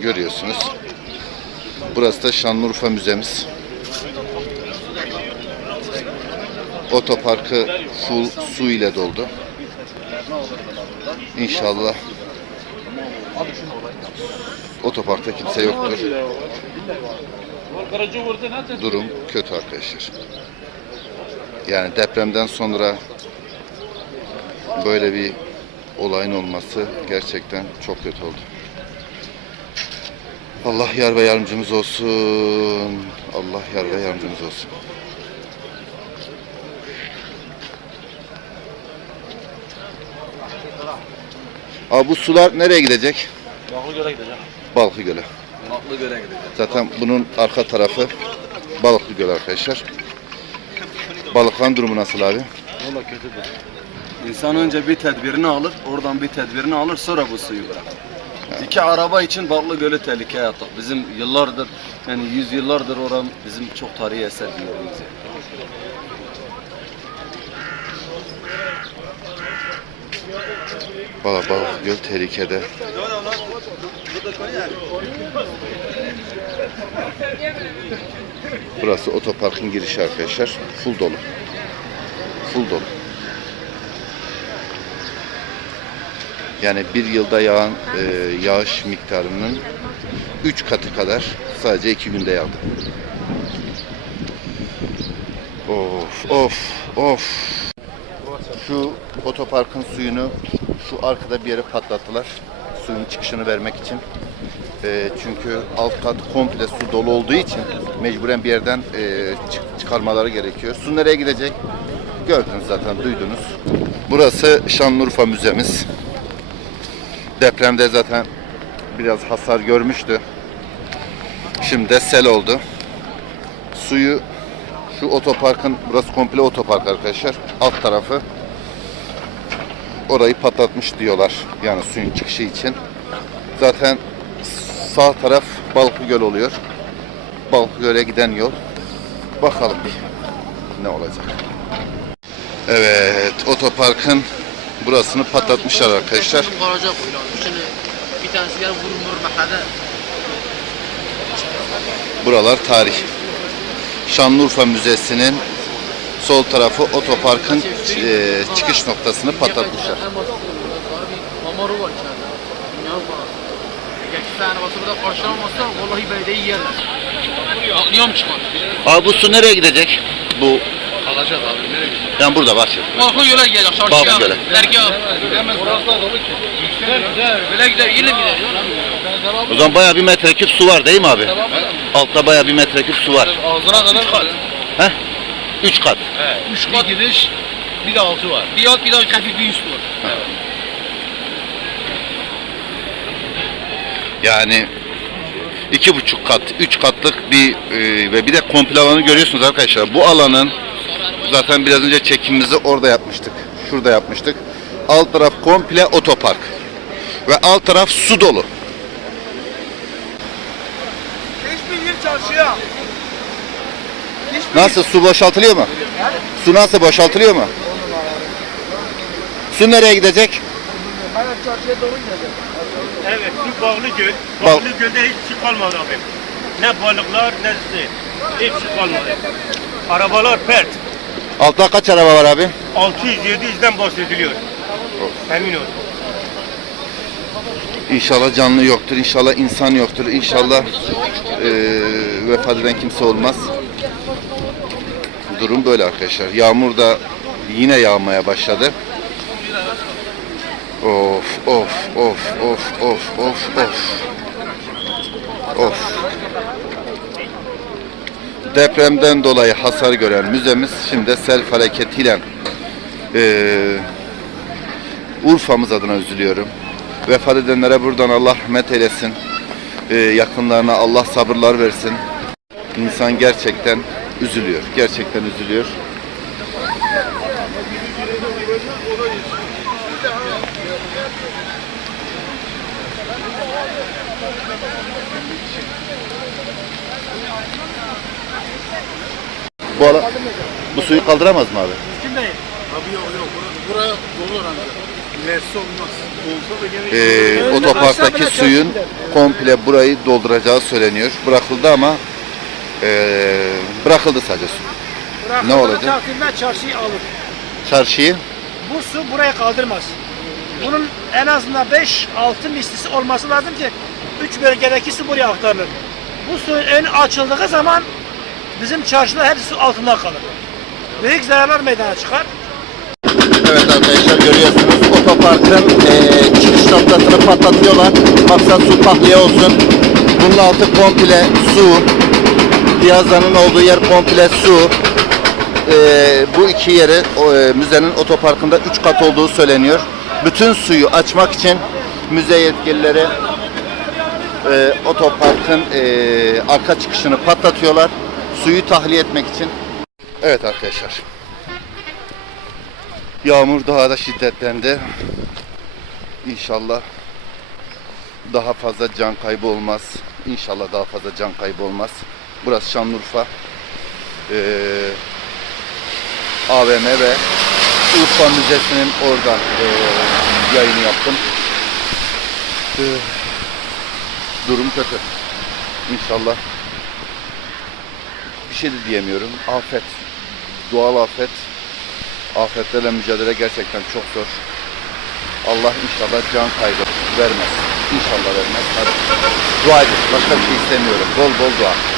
görüyorsunuz. Burası da Şanlıurfa Müzemiz. Otoparkı full su ile doldu. İnşallah otoparkta kimse yoktur. Durum kötü arkadaşlar. Yani depremden sonra böyle bir olayın olması gerçekten çok kötü oldu. Allah yar ve yardımcımız olsun. Allah yar ve yardımcımız olsun. Abi bu sular nereye gidecek? Baklıgöl'e gideceğim. Balıklı Göl'e. Baklıgöl'e gideceğim. Zaten bunun arka tarafı Balıklı Göl arkadaşlar. Balıkların durumu nasıl abi? Valla kötüdür. İnsan önce bir tedbirini alır, oradan bir tedbirini alır, sonra bu suyu bırakır. İki araba için Baklıgöl'ü tehlikeye attık. Bizim yıllardır, yani yüzyıllardır oran bizim çok tarihi eser yani. Valla Balıklı Göl tehlikede. Burası otoparkın girişi arkadaşlar. Full dolu. Full dolu. Yani bir yılda yağan e, yağış miktarının 3 katı kadar sadece 2 günde yağdı. Of of of. Şu otoparkın suyunu şu arkada bir yere patlattılar. Suyun çıkışını vermek için. E, çünkü alt kat komple su dolu olduğu için mecburen bir yerden e, çık- çıkarmaları gerekiyor. Su nereye gidecek? Gördünüz zaten, duydunuz. Burası Şanlıurfa Müzemiz. Depremde zaten biraz hasar görmüştü. Şimdi de sel oldu. Suyu şu otoparkın, burası komple otopark arkadaşlar. Alt tarafı orayı patlatmış diyorlar. Yani suyun çıkışı için. Zaten sağ taraf Balıklı Göl oluyor. Balıklı Göl'e giden yol. Bakalım bir ne olacak. Evet, otoparkın burasını patlatmışlar arkadaşlar. Buralar tarih. Şanlıurfa Müzesi'nin sol tarafı otoparkın e, çıkış noktasını patlatmışlar. Abi bu su nereye gidecek? Bu Kalacak abi nereye gidiyor? yani burada var. Balkon yola gidecek çarşıya. Balkon yola. Dergah. Gidemez. Orası da dolu ki. Gider gider. Böyle gider. Yine gider. O zaman bayağı bir metreküp su var değil mi abi? Altta bayağı bir metreküp su var. Ağzına kadar. Üç kat. Heh? Üç kat. Üç kat. Bir gidiş. Bir de altı var. Bir alt bir de hafif bir üstü var. Yani iki buçuk kat, üç katlık bir e, ve bir de komple alanı görüyorsunuz arkadaşlar. Bu alanın zaten biraz önce çekimimizi orada yapmıştık. Şurada yapmıştık. Alt taraf komple otopark. Ve alt taraf su dolu. Hiçbir yer çarşıya. Nasıl su boşaltılıyor mu? Su nasıl boşaltılıyor mu? Su nereye gidecek? Hayır çarşıya doğru gidecek. Evet, şu Bağlıgöl. Bal- Bağlıgöl'de hiç şey kalmadı abi. Ne balıklar ne şey. Hiç şey kalmadı. Arabalar pert. Altta kaç araba var abi? 600-700'den bahsediliyor. Emin ol. İnşallah canlı yoktur, inşallah insan yoktur, inşallah eee vefat eden kimse olmaz. Durum böyle arkadaşlar. Yağmur da yine yağmaya başladı. Of of of of of of of. Of. Depremden dolayı hasar gören müzemiz şimdi sel hareketiyle eee Urfa'mız adına üzülüyorum. Vefat edenlere buradan Allah rahmet eylesin. Ee, yakınlarına Allah sabırlar versin. İnsan gerçekten üzülüyor. Gerçekten üzülüyor. Bu ala, bu suyu kaldıramaz mı abi? Abi yok yok. Buraya dolu herhalde. Nesi olmaz. Olsa da gene e, otoparktaki suyun komple burayı dolduracağı söyleniyor. Bırakıldı ama e, bırakıldı sadece su. Ne olacak? Takdirde çarşıyı alır. Çarşıyı Bu su buraya kaldırmaz. Bunun en azından 5-6 mislisi olması lazım ki 3 bölgedeki su buraya aktarılır. Bu suyun önü açıldığı zaman bizim çarşıda hepsi altında kalır. Büyük zararlar meydana çıkar. Evet arkadaşlar görüyorsunuz otoparkın eee çıkış noktasını patlatıyorlar. Maksat su tahliye olsun. Bunun altı komple su. Piyazanın olduğu yer komple su. Eee, bu iki yeri eee, müzenin otoparkında üç kat olduğu söyleniyor. Bütün suyu açmak için müze yetkilileri eee, otoparkın eee, arka çıkışını patlatıyorlar. Suyu tahliye etmek için. Evet arkadaşlar. Yağmur daha da şiddetlendi. İnşallah daha fazla can kaybı olmaz. İnşallah daha fazla can kaybı olmaz. Burası Şanlıurfa. Ee, AVM ve Urfa Müzesi'nin oradan ee, yayını yaptım. Ee, durum kötü. İnşallah bir şey de diyemiyorum. Afet, doğal afet Afetlerle mücadele gerçekten çok zor. Allah inşallah can kaybı vermez. İnşallah vermez. Hadi. Dua edin. Başka bir şey istemiyorum. Bol bol dua.